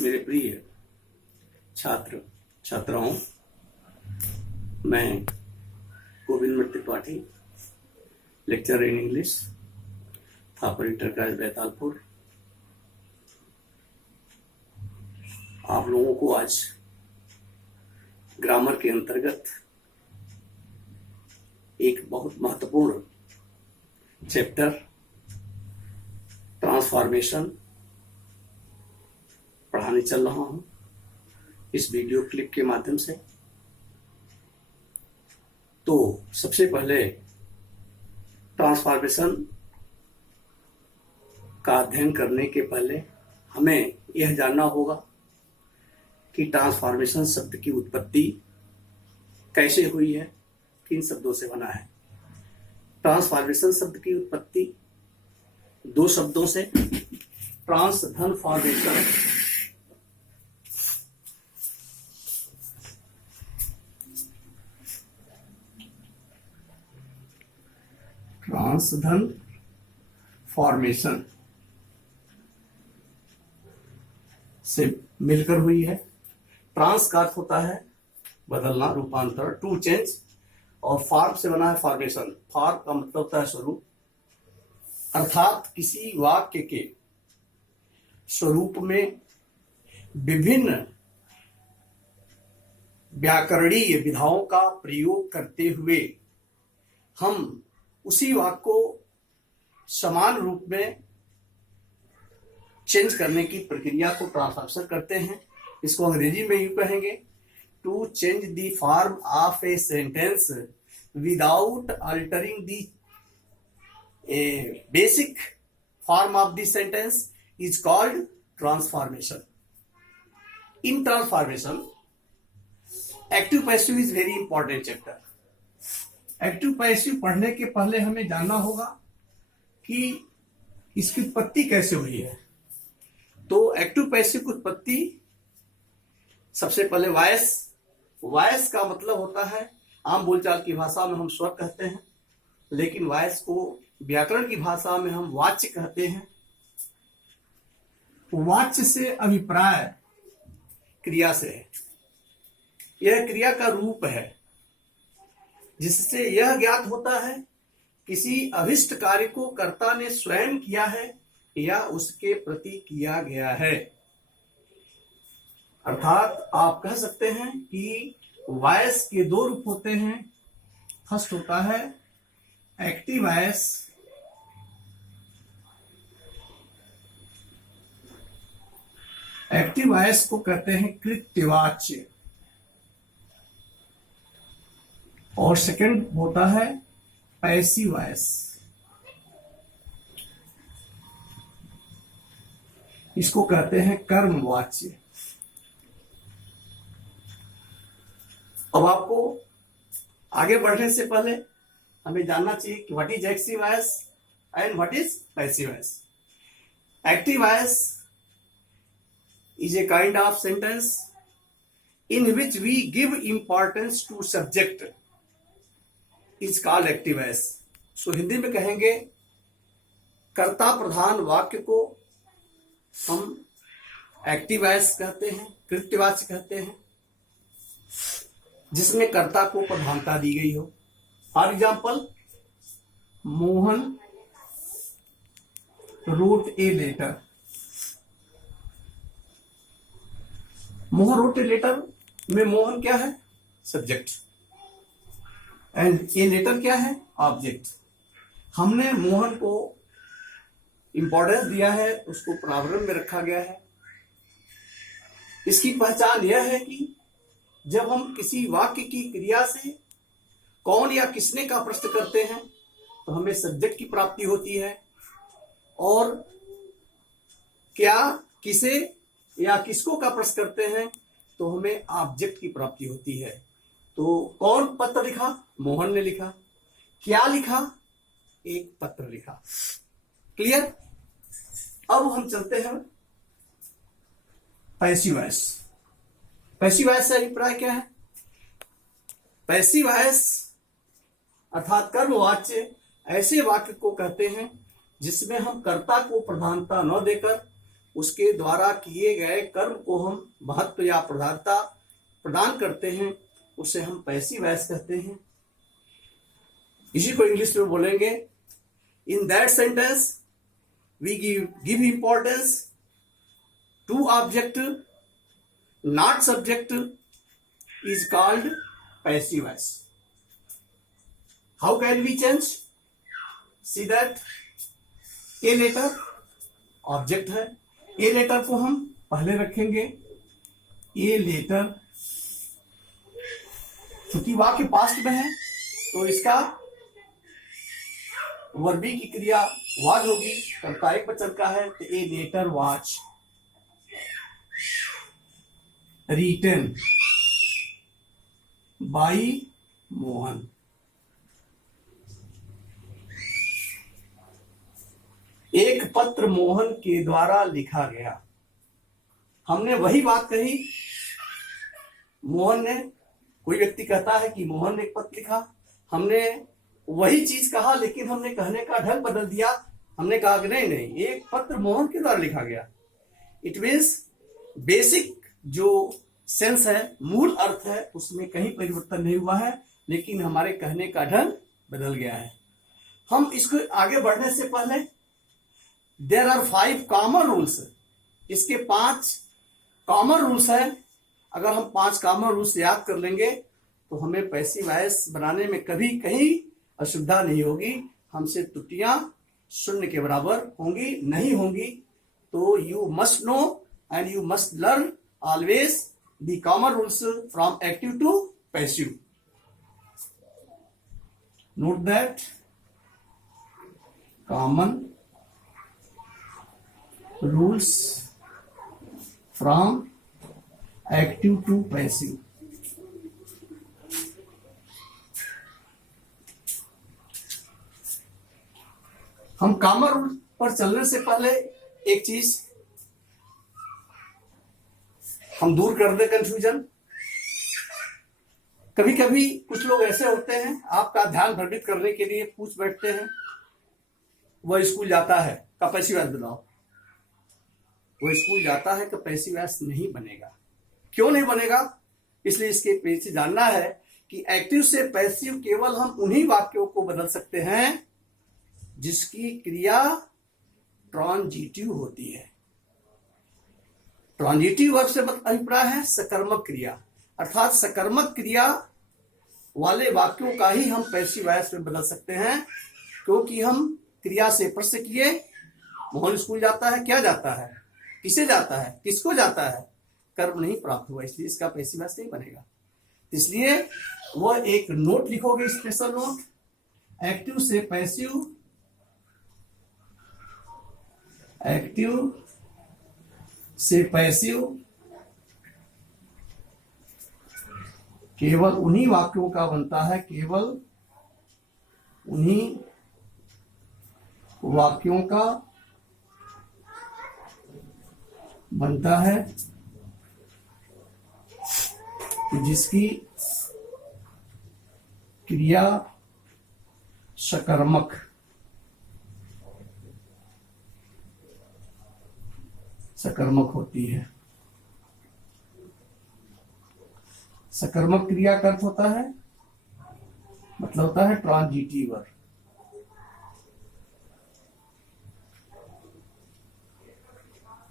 मेरे प्रिय छात्र छात्राओं, मैं Govind Tripathi, lecture in English, Thapar inter college Baitalpur. आप लोगों को आज ग्रामर के अंतर्गत एक बहुत महत्वपूर्ण चैप्टर ट्रांसफॉर्मेशन पढ़ाने चल रहा हूं इस वीडियो क्लिप के माध्यम से। तो सबसे पहले ट्रांसफॉर्मेशन का अध्ययन करने के पहले हमें यह जानना होगा कि ट्रांसफॉर्मेशन शब्द की उत्पत्ति कैसे हुई है, किन शब्दों से बना है। ट्रांसफॉर्मेशन शब्द की उत्पत्ति दो शब्दों से, ट्रांस धन फॉर्मेशन, ट्रांस धन फॉर्मेशन से मिलकर हुई है। ट्रांस का अर्थ होता है बदलना, रूपांतर, टू चेंज, और फॉर्म से बना है फॉर्मेशन। फॉर्म का मतलब होता है स्वरूप, अर्थात किसी वाक्य के स्वरूप में विभिन्न व्याकरणीय विधाओं का प्रयोग करते हुए हम उसी वाक्य को समान रूप में चेंज करने की प्रक्रिया को ट्रांसफॉर्मेशन करते हैं। इसको अंग्रेजी में यूं कहेंगे, to change the form of a sentence without altering the basic form of the sentence is called transformation. In transformation active passive is very important chapter. Active passive पढ़ने के पहले हमें जानना होगा कि इसकी उत्पत्ति कैसे हुई है। तो एक्टिव पैसिव की उत्पत्ति सबसे पहले वॉयस का मतलब होता है, आम बोलचाल की भाषा में हम स्वर कहते हैं, लेकिन वॉयस को व्याकरण की भाषा में हम वाच्य कहते हैं। वाच्य से अभिप्राय क्रिया से है। यह क्रिया का रूप है जिससे यह ज्ञात होता है किसी अभिष्ट कार्य को कर्ता ने स्वयं किया है या उसके प्रति किया गया है। अर्थात आप कह सकते हैं कि वॉयस के दो रूप होते हैं। फर्स्ट होता है एक्टिव वॉयस, एक्टिव वॉयस को कहते हैं कृत्यवाच्य, और सेकंड होता है पैसिव वॉयस। इसको कहते हैं कर्मवाच्य। अब आपको आगे बढ़ने से पहले हमें जानना चाहिए कि what is active voice and what is passive voice. Active voice is a kind of sentence in which we give importance to subject is called active voice। सो हिंदी में कहेंगे कर्ता प्रधान वाक्य को हम एक्टिव वॉइस कहते हैं, कृत्यवाच्य कहते हैं, जिसमें कर्ता को प्रधानता दी गई हो। For example, Mohan wrote a letter. Mohan wrote a letter में मोहन क्या है? सब्जेक्ट, एंड ए लेटर क्या है? ऑब्जेक्ट। हमने मोहन को इंपॉर्टेंस दिया है, उसको प्रावरण में रखा गया है। इसकी पहचान यह है कि जब हम किसी वाक्य की क्रिया से कौन या किसने का प्रश्न करते हैं तो हमें सब्जेक्ट की प्राप्ति होती है, और क्या, किसे या किसको का प्रश्न करते हैं तो हमें ऑब्जेक्ट की प्राप्ति होती है। तो कौन पत्र लिखा? मोहन ने लिखा। क्या लिखा? एक पत्र लिखा। क्लियर? अब हम चलते हैं पैसिव वॉइस। पैसिव वॉइस से अभिप्राय क्या है? पैसिव वॉइस अर्थात कर्मवाच्य ऐसे वाक्य को कहते हैं जिसमें हम कर्ता को प्रधानता न देकर उसके द्वारा किए गए कर्म को हम महत्व या प्रधानता प्रदान करते हैं, उसे हम पैसिव वॉइस कहते हैं। इसी को इंग्लिश में बोलेंगे, in that sentence we give importance to object not subject is called passive voice. How can we change? See that a letter object है, ए लेटर को हम पहले रखेंगे, ए लेटर चूंकि वाक्य पास्ट में है तो इसका वर्ब बी की क्रिया वाज होगी, कर्ता एक वचन का है तो a letter was written by Mohan. एक पत्र मोहन के द्वारा लिखा गया। हमने वही बात कही, मोहन ने, कोई व्यक्ति कहता है कि मोहन ने एक पत्र लिखा, हमने वही चीज कहा लेकिन हमने कहने का ढंग बदल दिया। हमने कहा कि नहीं नहीं, एक पत्र मोहन के द्वारा लिखा गया। इट मीन्स बेसिक जो सेंस है, मूल अर्थ है, उसमें कहीं परिवर्तन नहीं हुआ है, लेकिन हमारे कहने का ढंग बदल गया है। हम इसको आगे बढ़ने से पहले देयर आर 5 कॉमन रूल्स, इसके 5 कॉमन रूल्स है। अगर हम 5 कॉमन रूल्स याद कर लेंगे तो हमें पैसिव वॉइस बनाने में कभी कहीं असुविधा नहीं होगी, हमसे त्रुटियां शून्य के बराबर होंगी नहीं होंगी। तो you must know and you must learn always the common rules from active to passive. Note that common rules from active to passive. हम कॉमन रूल पर चलने से पहले एक चीज हम दूर कर दे कंफ्यूजन। कभी कभी कुछ लोग ऐसे होते हैं, आपका ध्यान भ्रमित करने के लिए पूछ बैठते हैं, वह स्कूल जाता है का पैसिव वॉइस बनाओ। वो स्कूल जाता है का पैसिव वॉइस नहीं बनेगा। क्यों नहीं बनेगा? इसलिए इसके पीछे जानना है कि एक्टिव से पैसिव केवल हम उन्हीं वाक्यों को बदल सकते हैं जिसकी क्रिया ट्रांजिटिव होती है। ट्रांजिटिव वर्ब से अभिप्राय है सकर्मक क्रिया, अर्थात सकर्मक क्रिया वाले वाक्यों का ही हम पैसिव वॉइस में बदल सकते हैं। क्योंकि हम क्रिया से प्रश्न किए, मोहन स्कूल जाता है, क्या जाता है, किसे जाता है, किसको जाता है, कर्म नहीं प्राप्त हुआ, इसलिए इसका पैसिव वॉइस नहीं बनेगा। इसलिए वह एक नोट लिखोगे, स्पेशल नोट, एक्टिव से पैसिव, एक्टिव से पैसिव केवल उन्हीं वाक्यों का बनता है, केवल उन्हीं वाक्यों का बनता है जिसकी क्रिया सकर्मक होती है। सकर्मक क्रिया का अर्थ होता है, मतलब होता है ट्रांजिटिव वर्ब।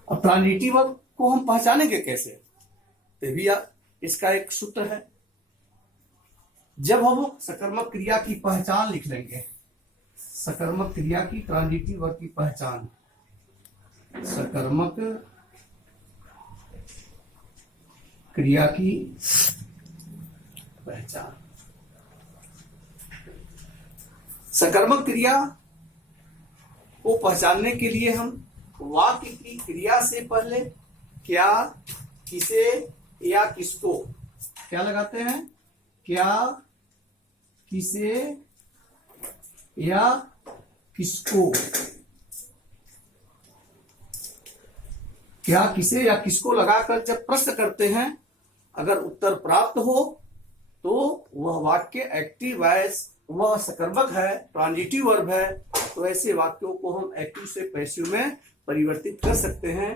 अब ट्रांजिटिव वर्ब को हम पहचानेंगे कैसे? तो भी इसका एक सूत्र है। जब हम सकर्मक क्रिया की पहचान लिख लेंगे, सकर्मक क्रिया की, ट्रांजिटिव वर्ब की पहचान, सकर्मक क्रिया की पहचान। सकर्मक क्रिया को पहचानने के लिए हम वाक्य की क्रिया से पहले क्या, किसे या किसको क्या लगाते हैं, क्या, किसे या किसको, क्या, किसे या किसको लगाकर जब प्रश्न करते हैं, अगर उत्तर प्राप्त हो तो वह वाक्य एक्टिव वॉइस, वह सकर्मक है, ट्रांजिटिव वर्ब है। तो ऐसे वाक्यों को हम एक्टिव से पैसिव में परिवर्तित कर सकते हैं।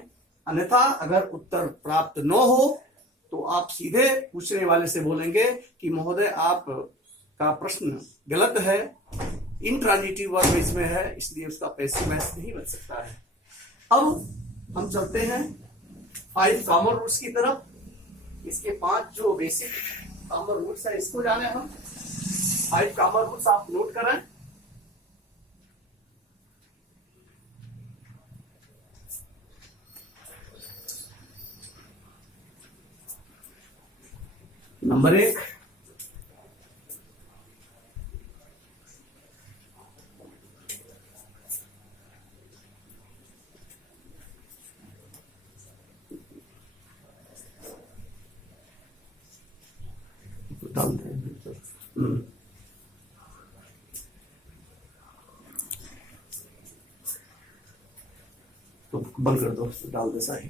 अन्यथा अगर उत्तर प्राप्त न हो तो आप सीधे पूछने वाले से बोलेंगे कि महोदय आप का प्रश्न गलत है, इंट्रांजिटिव वर्ब इसमें है, इसलिए उसका पैसिव वॉइस नहीं बन सकता है। अब हम चलते हैं 5 कॉमन रूल्स की तरफ। इसके 5 जो बेसिक कॉमन रूल्स है इसको जाने हम। 5 कॉमन रूल्स आप नोट करें। नंबर 1, डाल दें। तो बंद कर दो, डाल दे सारी।